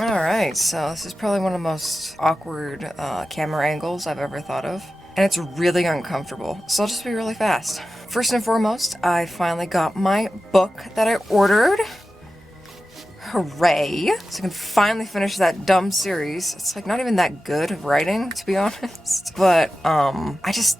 Alright, so this is probably one of the most awkward camera angles I've ever thought of. And it's really uncomfortable, so I'll just be really fast. First and foremost, I finally got my book that I ordered. Hooray! So I can finally finish that dumb series. It's like not even that good of writing, to be honest. But, I just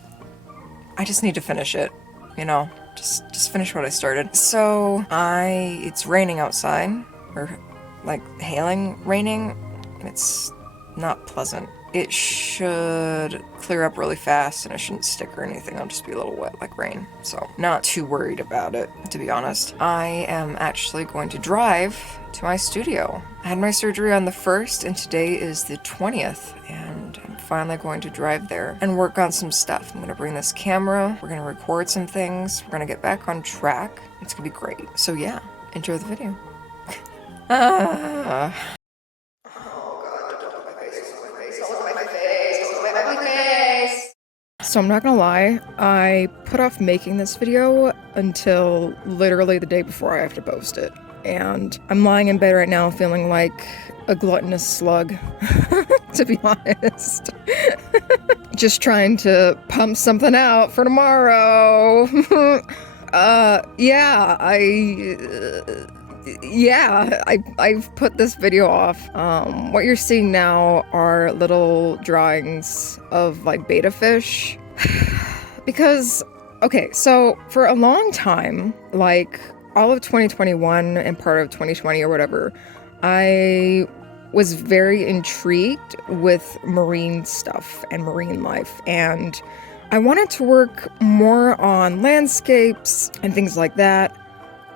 need to finish it, you know? Just finish what I started. So, it's raining outside, or like hailing, raining, and it's not pleasant. It should clear up really fast and it shouldn't stick or anything. I'll just be a little wet like rain. So not too worried about it, to be honest. I am actually going to drive to my studio. I had my surgery on the 1st and today is the 20th, and I'm finally going to drive there and work on some stuff. I'm gonna bring this camera, we're gonna record some things, we're gonna get back on track. It's gonna be great. So yeah, enjoy the video. So I'm not gonna lie, I put off making this video until literally the day before I have to post it. And I'm lying in bed right now feeling like a gluttonous slug, to be honest. Just trying to pump something out for tomorrow. I've put this video off. What you're seeing now are little drawings of like betta fish. Because, okay, so for a long time, like all of 2021 and part of 2020 or whatever, I was very intrigued with marine stuff and marine life, and I wanted to work more on landscapes and things like that.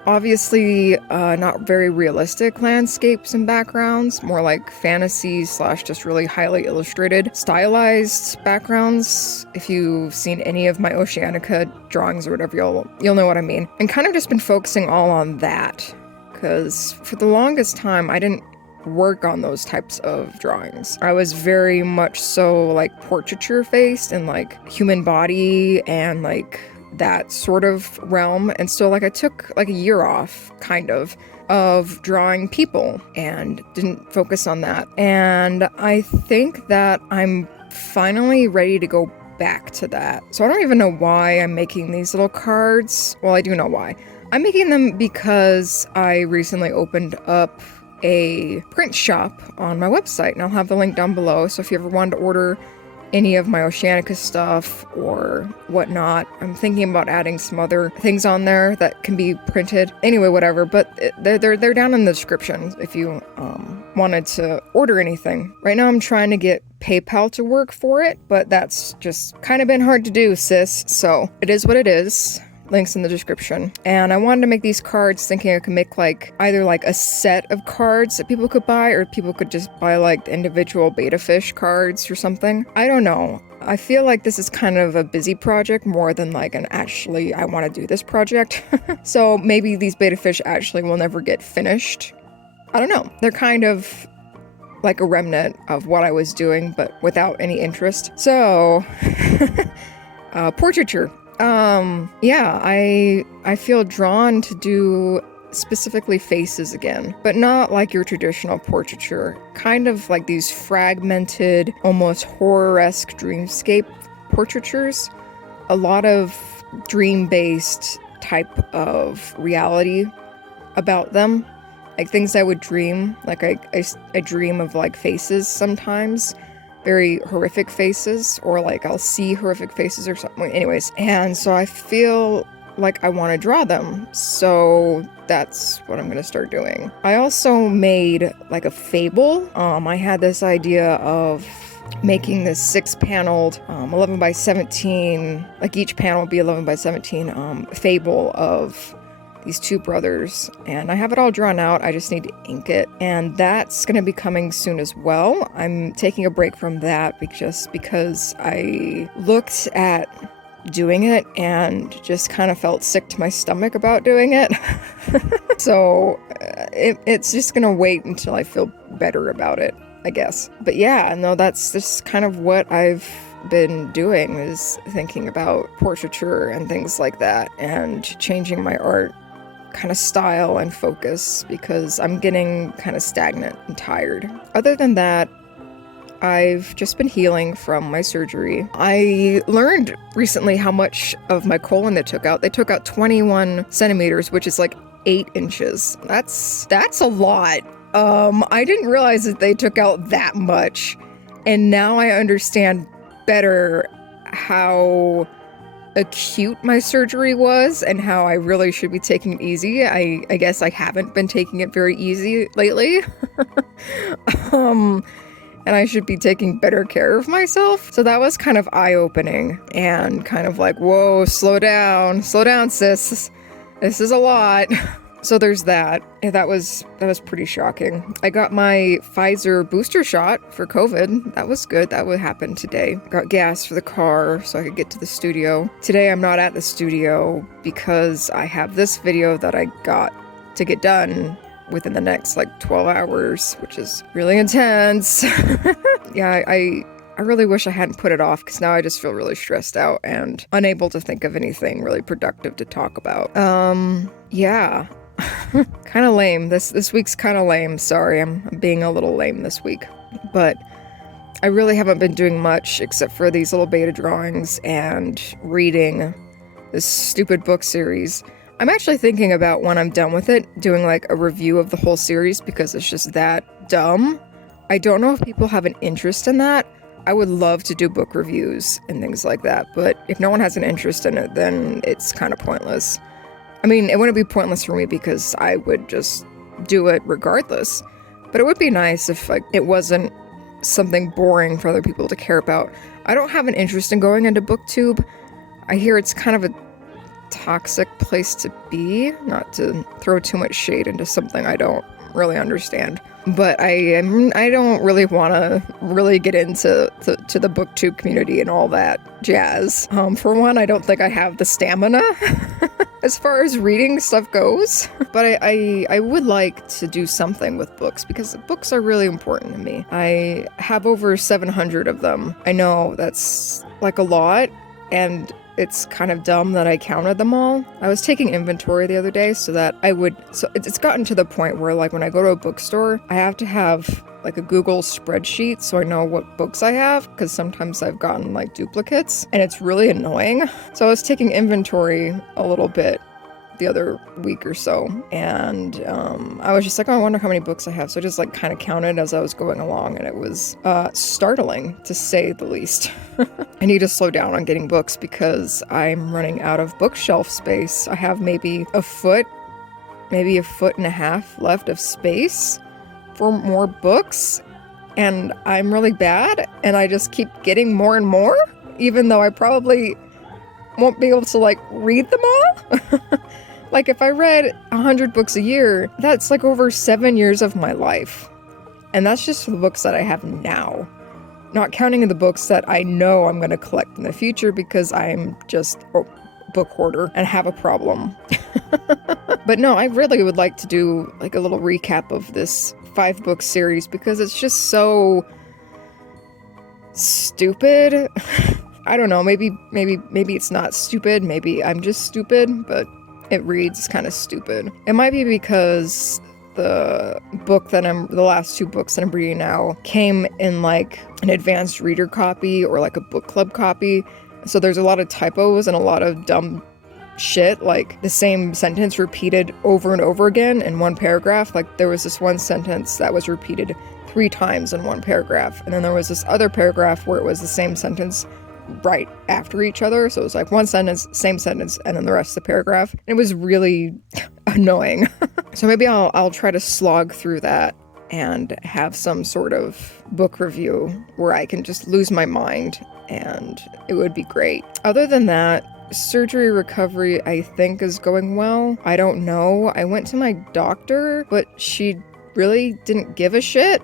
Obviously, not very realistic landscapes and backgrounds, more like fantasy / just really highly illustrated, stylized backgrounds. If you've seen any of my Oceanica drawings or whatever, you'll know what I mean. And kind of just been focusing all on that, because for the longest time, I didn't work on those types of drawings. I was very much so like portraiture faced and like human body and like that sort of realm. And so like I took like a year off kind of drawing people and didn't focus on that. And I think that I'm finally ready to go back to that. So I don't even know why I'm making these little cards. Well, I do know why. I'm making them because I recently opened up a print shop on my website, and I'll have the link down below. So if you ever wanted to order any of my Oceanica stuff or whatnot, I'm thinking about adding some other things on there that can be printed. Anyway, whatever, but they're down in the description if you wanted to order anything. Right now I'm trying to get PayPal to work for it, but that's just kind of been hard to do, sis. So it is what it is. Links in the description. And I wanted to make these cards thinking I could make like either like a set of cards that people could buy, or people could just buy like individual betta fish cards or something. I don't know. I feel like this is kind of a busy project more than like an actually I want to do this project. So maybe these betta fish actually will never get finished. I don't know. They're kind of like a remnant of what I was doing, but without any interest. So portraiture. Yeah, I feel drawn to do specifically faces again, but not like your traditional portraiture, kind of like these fragmented, almost horror-esque dreamscape portraitures. A lot of dream-based type of reality about them, like things I would dream, like I dream of like faces sometimes. Very horrific faces, or like I'll see horrific faces or something. Anyways, and so I feel like I want to draw them, so that's what I'm gonna start doing. I also made like a fable. I had this idea of making this 6-paneled 11 by 17, like each panel would be 11 by 17 fable of these two brothers, and I have it all drawn out. I just need to ink it, and that's gonna be coming soon as well. I'm taking a break from that because I looked at doing it and just kind of felt sick to my stomach about doing it. So it's just gonna wait until I feel better about it, I guess. But yeah, no, that's just kind of what I've been doing, is thinking about portraiture and things like that, and changing my art kind of style and focus because I'm getting kind of stagnant and tired. Other than that, I've just been healing from my surgery. I learned recently how much of my colon they took out. They took out 21 centimeters, which is like 8 inches. That's a lot. I didn't realize that they took out that much. And now I understand better how acute my surgery was and how I really should be taking it easy. I guess I haven't been taking it very easy lately. And I should be taking better care of myself. So that was kind of eye-opening and kind of like, whoa, slow down, sis. This is a lot. So there's that. And that was pretty shocking. I got my Pfizer booster shot for COVID. That was good. That would happen today. Got gas for the car so I could get to the studio. Today I'm not at the studio because I have this video that I got to get done within the next like 12 hours, which is really intense. Yeah, I really wish I hadn't put it off because now I just feel really stressed out and unable to think of anything really productive to talk about. Yeah. Kind of lame. This week's kind of lame. Sorry, I'm being a little lame this week. But I really haven't been doing much except for these little beta drawings and reading this stupid book series. I'm actually thinking about when I'm done with it, doing like a review of the whole series because it's just that dumb. I don't know if people have an interest in that. I would love to do book reviews and things like that, but if no one has an interest in it, then it's kind of pointless. I mean, it wouldn't be pointless for me because I would just do it regardless, but it would be nice if like it wasn't something boring for other people to care about. I don't have an interest in going into BookTube. I hear it's kind of a toxic place to be, not to throw too much shade into something I don't really understand, but I don't really want to really get into the BookTube community and all that jazz. For one, I don't think I have the stamina as far as reading stuff goes, but I would like to do something with books because books are really important to me. I have over 700 of them. I know that's like a lot, and it's kind of dumb that I counted them all. I was taking inventory the other day so it's gotten to the point where like when I go to a bookstore, I have to have like a Google spreadsheet so I know what books I have because sometimes I've gotten like duplicates and it's really annoying. So I was taking inventory a little bit the other week or so, and I was just like, oh, I wonder how many books I have. So I just like kind of counted as I was going along, and it was startling to say the least. I need to slow down on getting books because I'm running out of bookshelf space. I have maybe a foot and a half left of space for more books, and I'm really bad, and I just keep getting more and more, even though I probably won't be able to like read them all. Like if I read 100 books a year, that's like over 7 years of my life. And that's just for the books that I have now. Not counting the books that I know I'm going to collect in the future because I'm just a book hoarder and have a problem. But no, I really would like to do like a little recap of this 5-book series because it's just so stupid. I don't know, maybe it's not stupid, maybe I'm just stupid, but it reads kind of stupid. It might be because the last 2 books that I'm reading now came in like an advanced reader copy or like a book club copy. So there's a lot of typos and a lot of dumb shit, like the same sentence repeated over and over again in one paragraph. Like there was this one sentence that was repeated 3 times in one paragraph. And then there was this other paragraph where it was the same sentence right after each other. So it was like one sentence, same sentence, and then the rest of the paragraph. And it was really annoying. So maybe I'll try to slog through that and have some sort of book review where I can just lose my mind, and it would be great. Other than that, surgery recovery I think is going well. I don't know. I went to my doctor, but she really didn't give a shit.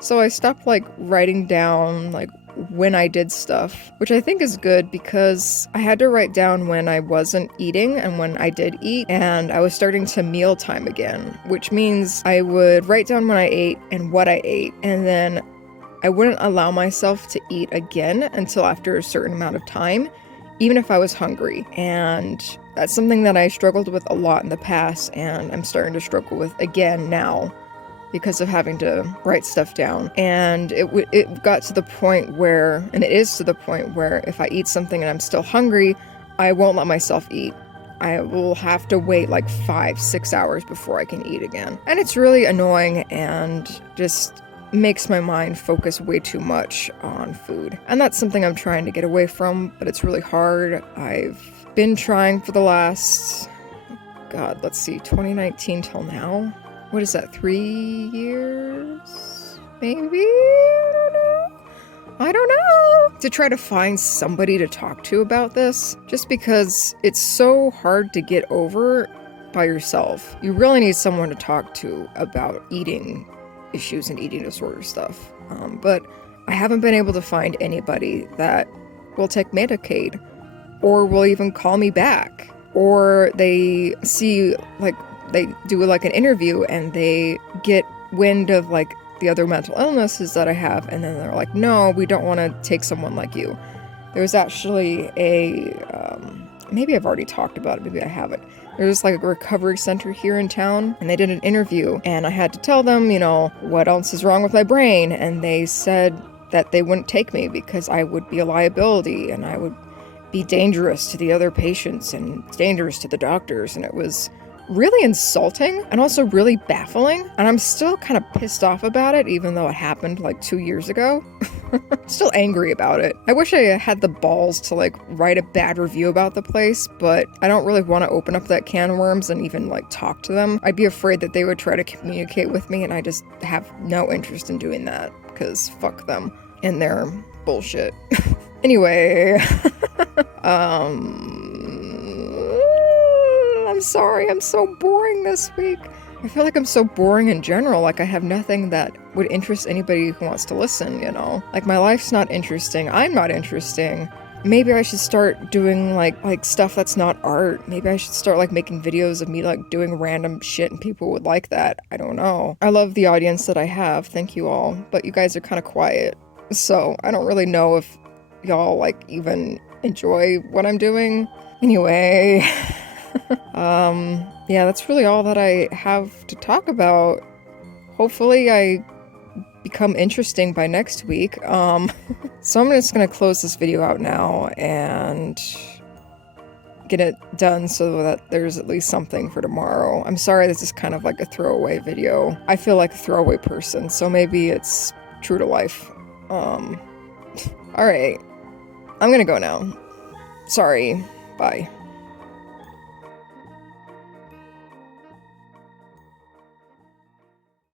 So I stopped like writing down like when I did stuff, which I think is good because I had to write down when I wasn't eating and when I did eat, and I was starting to mealtime again, which means I would write down when I ate and what I ate, and then I wouldn't allow myself to eat again until after a certain amount of time, even if I was hungry. And That's something that I struggled with a lot in the past, and I'm starting to struggle with again now because of having to write stuff down. And it got to the point where, and it is to the point where, if I eat something and I'm still hungry, I won't let myself eat. I will have to wait like 5-6 hours before I can eat again. And it's really annoying and just makes my mind focus way too much on food. And that's something I'm trying to get away from, but it's really hard. I've been trying for the last, God, let's see, 2019 till now. What is that, 3 years? Maybe? I don't know. To try to find somebody to talk to about this, just because it's so hard to get over by yourself. You really need someone to talk to about eating issues and eating disorder stuff. But I haven't been able to find anybody that will take Medicaid or will even call me back. Or they see, like, they do like an interview and they get wind of like the other mental illnesses that I have, and then they're like, no, we don't want to take someone like you. There was actually a, maybe I've already talked about it, maybe I haven't. There's like a recovery center here in town, and they did an interview, and I had to tell them, you know, what else is wrong with my brain, and they said that they wouldn't take me because I would be a liability, and I would be dangerous to the other patients and dangerous to the doctors, and it was really insulting and also really baffling, and I'm still kind of pissed off about it, even though it happened like 2 years ago. Still angry about it. I wish I had the balls to like write a bad review about the place, but I don't really want to open up that can of worms and even like talk to them. I'd be afraid that they would try to communicate with me, and I just have no interest in doing that because fuck them and their bullshit. Anyway, I'm sorry, I'm so boring this week. I feel like I'm so boring in general, like I have nothing that would interest anybody who wants to listen, you know? Like my life's not interesting, I'm not interesting. Maybe I should start doing like stuff that's not art. Maybe I should start like making videos of me like doing random shit and people would like that. I don't know. I love the audience that I have, thank you all, but you guys are kind of quiet. So I don't really know if y'all like even enjoy what I'm doing. Anyway, yeah, that's really all that I have to talk about. Hopefully I become interesting by next week. So I'm just gonna close this video out now and get it done so that there's at least something for tomorrow. I'm sorry this is kind of like a throwaway video. I feel like a throwaway person, so maybe it's true to life. Alright. I'm gonna go now. Sorry. Bye.